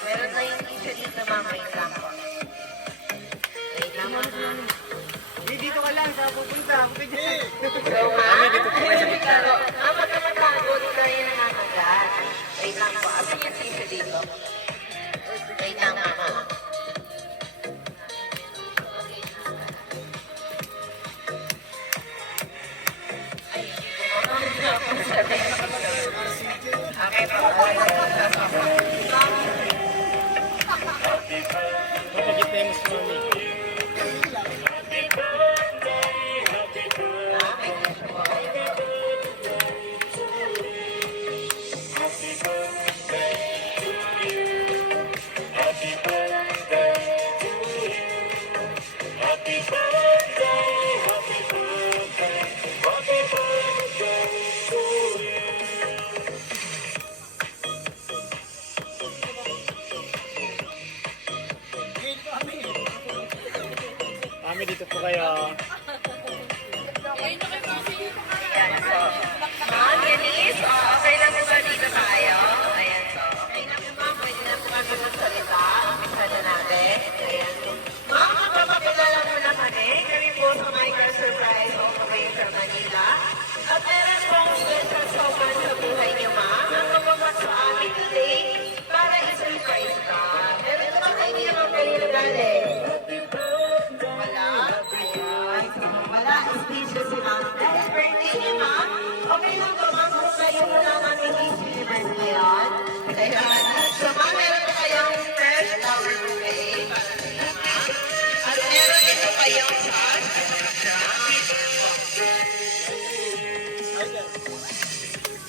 Meron na yung isa dito, ma'am. Wait lang po. Wait lang, ma'am. Dito ka lang, sa pupunta. So, ma'am, magkakagod kayo na nakagat. Wait lang po. Asa yung isa dito? Wait lang, ma'am. Okay, Papagitemos, mami. Mami, dito po kayo. Ma'am, Eunice, okay lang po ba dito tayo? Ayan, so okay lang po ma'am, pwede na po kami magsalita. Umpisa na natin. Ayan. Ma'am, magpapakilala mo na kami. Kami po sa Michael Surprise all the way from Manila. At meron pong special someone sa buhay niyo, ma'am. Ang mapapat sa amin today para i-surprise ka. Pero ito mga kaibigan mo kanina galing. Wala? Ayan. So, wala. Speechless si ma'am. Dahil birthday niya, ma'am. Okay lang ba, ma'am? Kung kayo wala namin i-speech ngayon. Ayan. So, ma'am, meron pa kayong fresh flower bouquet. At meron dito kayong sauce.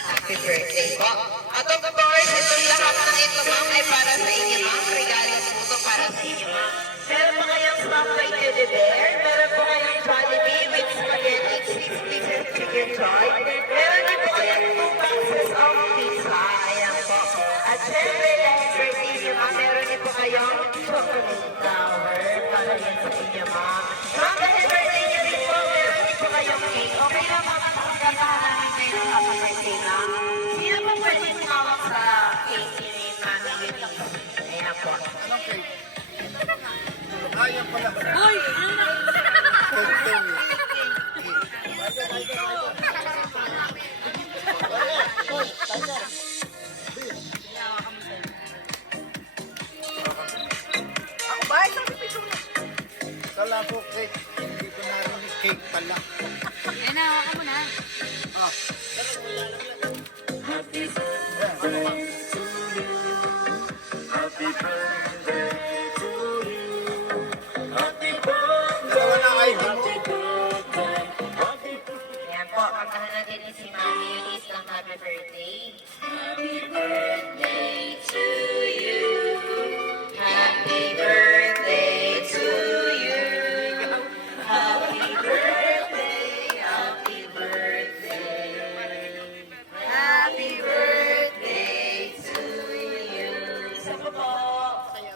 Happy birthday po. At of course, itong lahat ng ito, ma'am, ay para sa inyo, ma'am. Regalo po ito para sa inyo, ma'am. Meron po kayong Spotlight Teddy Bear. Meron po kayong Jollibee with spaghetti, cheese pieces, chicken joy. Meron din po kayong 2 boxes of pizza. Ayan po. At syempre, dahil birthday niyo, ma'am, meron din po kayong chocolate flower para yan sa inyo, ma'am. Ma'am, dahil birthday niyo rin po, meron din po kayong cake. Okay lang, ma'am, pagkakahan namin kayo ng happy birthday, ma'am. Sino po pwede tumawag sa cake ni Mami Eunice? Ayan po. Anong cake? Ayan pala. Uy! Ako ba? Isang pipito na. Kala po cake. Hindi ko narinig cake pala. Yan na, hawakan mo na. Ah. So, wala kayo dito. Ayan po, kantahan natin ni si Mami Eunice ng happy birthday. Happy birthday to you. Happy birthday to you. Happy birthday, happy birthday. Happy birthday to you. Isa pa po.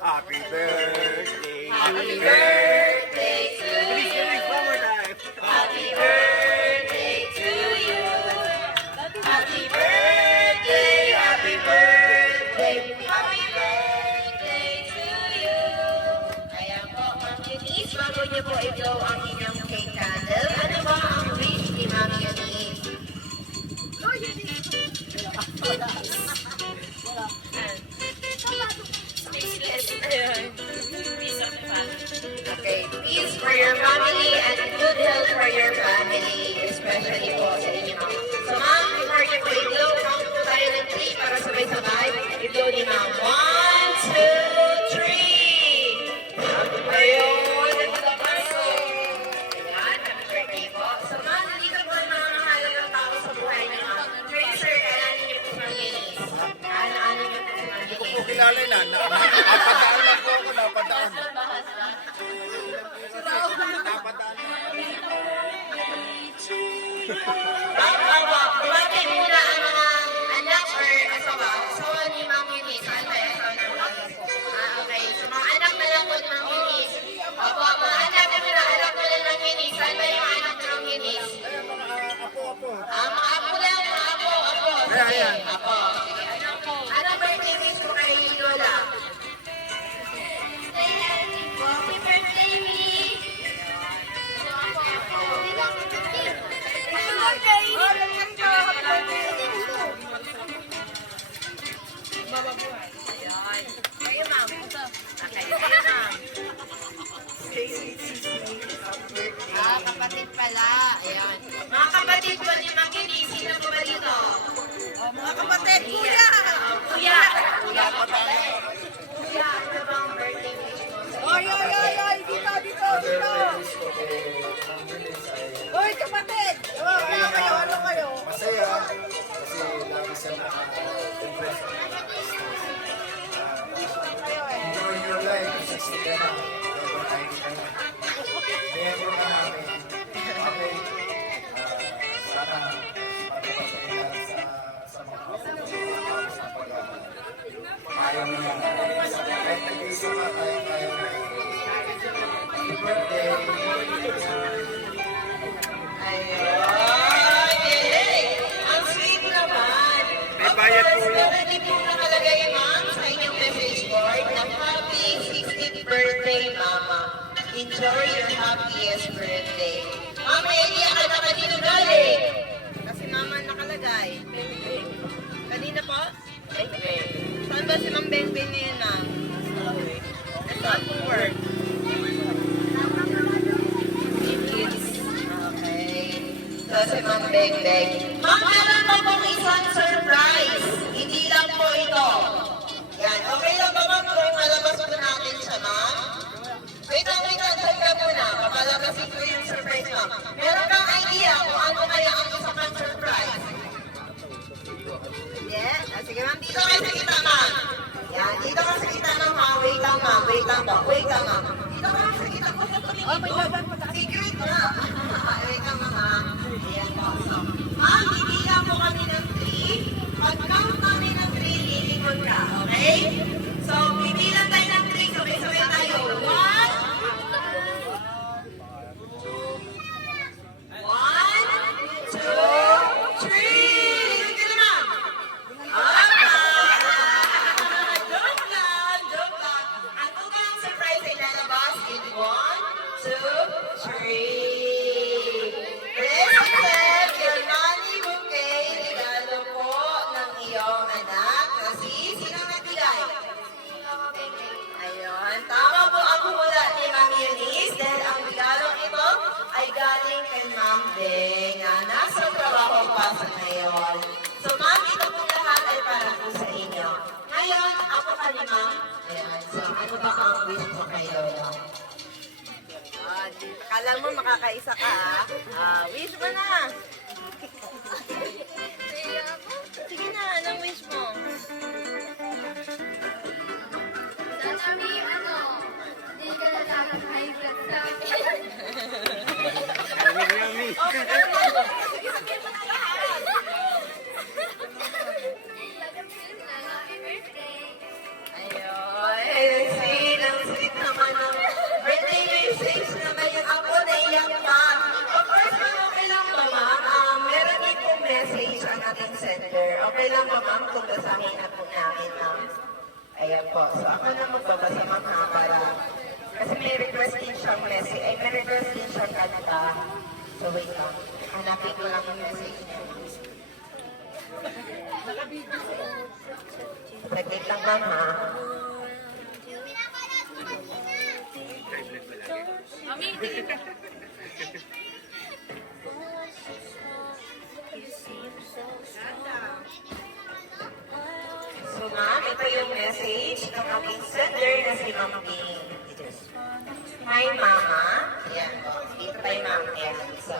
Happy birthday. Happy birthday to Please, you. please, one more time. Happy birthday to you. Happy birthday, happy birthday, happy birthday to you. Ayan po, Ma'am Eunice, bago niyo po i-blow ang inyong cake candle, ano ba ang wish ni Ma'am Eunice? Okay, peace for your family and good health for your family, especially po sa inyo. So ma'am, before you go i-blow, count po tayo ng 3 para sabay-sabay. I-blow ni ma'am. 1, 2, 3! Ayun! Napadaan lang po ako, napadaan. Bakit muna ang mga anak or asawa? Asawa ni Ma'am Eunice. Ano ba? Asawa ng lola ko. Okay. So, mga anak na lang po ni Ma'am Eunice. Opo, mga anak na anak na lang ng Eunice. Saan ba yung anak ng Eunice? Apo. Mga apo lang, mga apo. Sige, apo. Sige, anak ko. Anong birthday wish mo kay Lola? Happy birthday, me! Kayo, ma'am. Okay, kayo, ma'am. Kapatid pala. Ayan. Mga kapatid ko ni Ma'am Eunice, sino po ba dito? Mga kapatid, kuya! Kuya! Kuya, kuya, ano bang birthday wish mo? Oy, dito. Oy, kapatid! Ano kayo? Masaya kasi lagi siya naka-impress. Enjoy your life. 60 ka na. Never tayo ka na. Never ka namin. Okay. Sana matapos ka na sa mga kapatid sa pag-aaral. Kaya mo yan. Kahit nag-iisa ka, kaya mo yan. Happy birthday. Ayun! Ang sweet naman! May bayad po yun. Meron po nakalagay, ma'am, sa inyong message board na happy 60th birthday, mama. Enjoy your happiest birthday. Ma'am, may idea ka na kanino galing? Kasi mama nakalagay. Kanina po? Saan ba si Ma'am Benben na yun, ma'am? Saan po work? Okay. So, si Ma'am Bengbeng. Ma'am, meron pa pong isang surprise. Hindi lang po ito. Yan. Okay lang ba, ma'am, kung malabas po natin siya, ma'am? Wait lang. Saan ka muna? Papalabasin ko yung surprise, ma'am. Meron kang idea kung ano kaya ang isa pang surprise? Yeah? Sige, ma'am. Dito kayo sa kita, ma'am. Yan. Dito ka sa kita, ma'am, ha? Wait lang, ma'am. Wait lang, ma'am. Dito ka sa kita ko sa secret na. Wait lang, ma'am, ha? Ayan po. So, ma'am, bibilang mo kami ng 3. Pag count kami ng 3, lilingon ka. Okay? So, bibilang tayo ng 3. Sabay-sabay tayo. 1, 2, 3. Lilingon ka na, ma'am. Joke lang. Ang unang surprise ay lalabas in 1, 2, 3. Present your money bouquet, regalo po ng iyong anak. Kasi, sinong nagbigay? Ayun. Tama po ang humula ni Ma'am Eunice dahil ang regalong ito ay galing kay Ma'am Beng na nasa trabaho pa sa ngayon. So, ma'am, ito po lahat ay para po sa inyo. Ngayon, ako ka ni ma'am. Ayan. So, ano ba ang wish mo kay Lola? Kala mo makakaisa ka, wish mo na. Sige na, anong wish mo? Sana may hindi ka na high blood sa Happy birthday! Ayun. Ang sweet naman ng birthday message na ngayon. Ako naiyak pa. Of course, ma'am, okay lang ba, ma'am? Meron din po message ang ating sender. Okay lang ba, ma'am, kung basahin na po namin, ma'am? Ayan po. So, ako na magbabasa, ma'am, ha, para... Kasi may request din siyang message. Ay, may request din siyang kanta. So, wait lang. Hanapin ko lang yung message niya. Saglit lang, ma'am, ha? So, ma'am, ito yung message ng aking sender na si Ma'am Bing. Hi, Mama. Ayan po. Dito tayo, Ma'am. Ayan. So,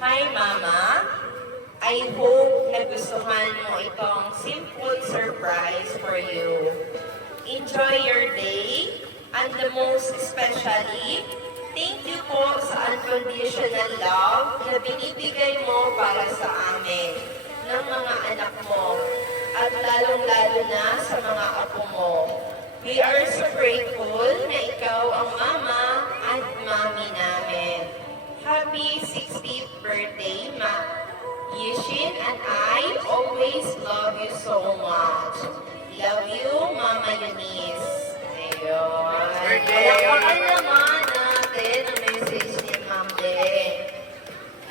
hi, Mama. I hope nagustuhan mo itong simple surprise for you. enjoy your day, and the most especially, thank you po sa unconditional love na binibigay mo para sa amin ng mga anak mo at lalong-lalo na sa mga apo mo. We are so grateful na ikaw ang mama at mami namin. Happy 60th birthday, Ma. Yishin and I always love you so much. Love you, Mama Eunice. Ayun. Palakpakan naman natin ang message ni Ma'am Ben.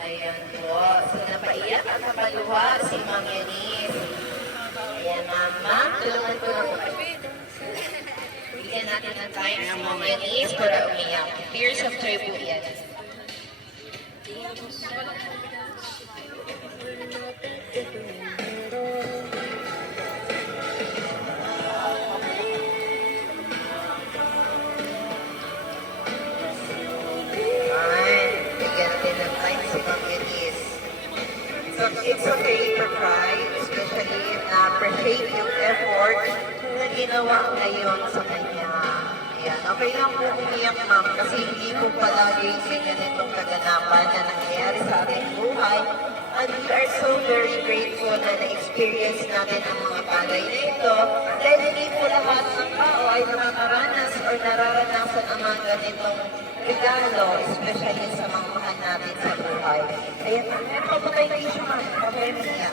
Ayan po. So, napaiyak at napaluha si Ma'am Eunice. Ayan, Mama. Tulungan ko lang po. Bigyan natin ng time si Ma'am Eunice para umiyak. Tears of joy po yan. Bigyan natin ng time si Ma'am Eunice. So, it's okay to cry, especially na-appreciate yung effort na ginawa ngayon sa kanya. Ayan, okay lang po umiyak, ma'am, kasi hindi po palagi may ganitong kaganapan na nangyayari sa ating buhay. And we are so very grateful na na-experience natin ang mga bagay na ito dahil hindi po lahat ng tao ay nakakaranas or nararanasan ang mga ganitong regalo, especially sa mga mahal natin sa buhay. Ayan, meron pa po tayo issue, ma'am. Okay, Mia.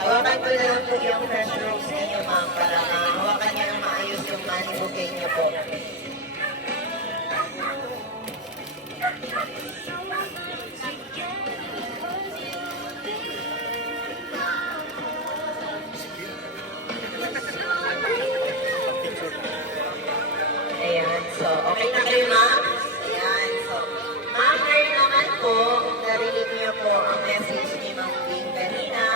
Hawakan ko na lang po yung fresh rose ninyo, ma'am, para hawakan niyo ng maayos yung money bouquet niyo po. Ayan, so okay na kayo, ma'am? Ayan, so ma'am, ngayon naman po, narinig niyo po ang message ni Ma'am Bing kanina.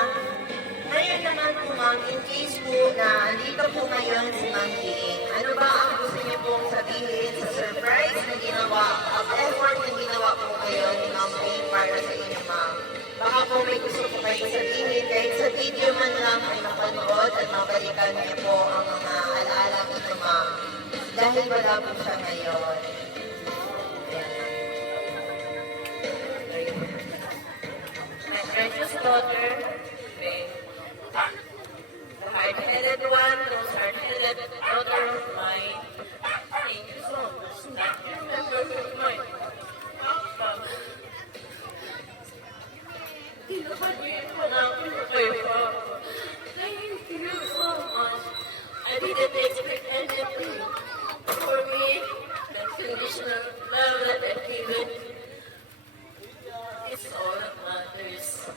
Ngayon naman po, ma'am, in case po na andito po ngayon si Ma'am Bing, ano ba ang gusto niyo pong sabihin sa surprise na ginawa, ang effort na ginawa po ngayon ni Ma'am Bing para sa inyo, ma'am? Baka po may gusto po kayo sabihin, kahit sa video man lang ay mapanood at mabalikan niyo po ang mga alaala nito, ma'am. Dahil wala po siya ngayon. My precious daughter, the hard-headed one, those hard-headed daughter of mine, thank you so much. Remember my papa. Tinapagiin ko na ako kay Papa. Thank you so much. I didn't expect anything. For me, that conditional love that I've given is all that matters.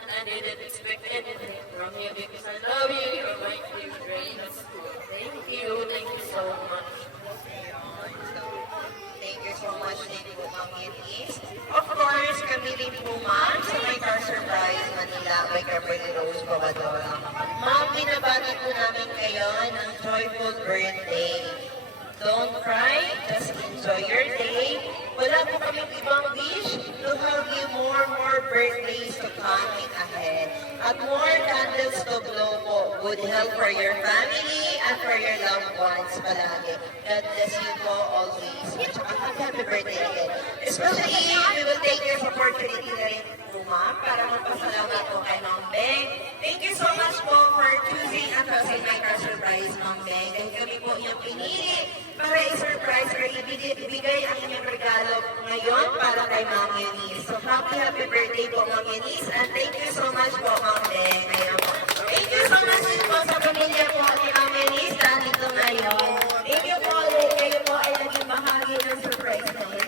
And I didn't expect anything from you because I love you. You're my favorite. Thank you so much. Thank you so much din po, Ma'am Eunice. Of course, kami din po, ma'am, sa My Car Surprise Manila by Cabernet Rose Babadora. Ma'am, binabati po namin kayo ng joyful birthday. Don't cry, just enjoy your day. Wala po kaming ibang wish to have you more birthdays to coming ahead. At more candles to blow po. Good health for your family and for your loved ones palagi. God bless you po always. At saka happy birthday again. Especially, we will take this opportunity na rin po, ma'am, para magpasalamat po kay Ma'am Beng. Thank you so much po for choosing at sa My Car Surprise, Ma'am Beng. Dahil kami po yung pinili para i-surprise or ibigay ang inyong regalo ngayon para kay Ma'am Eunice. So, happy birthday po, Ma'am Eunice. And thank you so much po, Ma'am Beng. Ngayon po. Thank you so much din po sa pamilya po ni Ma'am Eunice dahil ito ngayon. Thank you po ulit. Kayo po ay naging bahagi ng surprise na ito.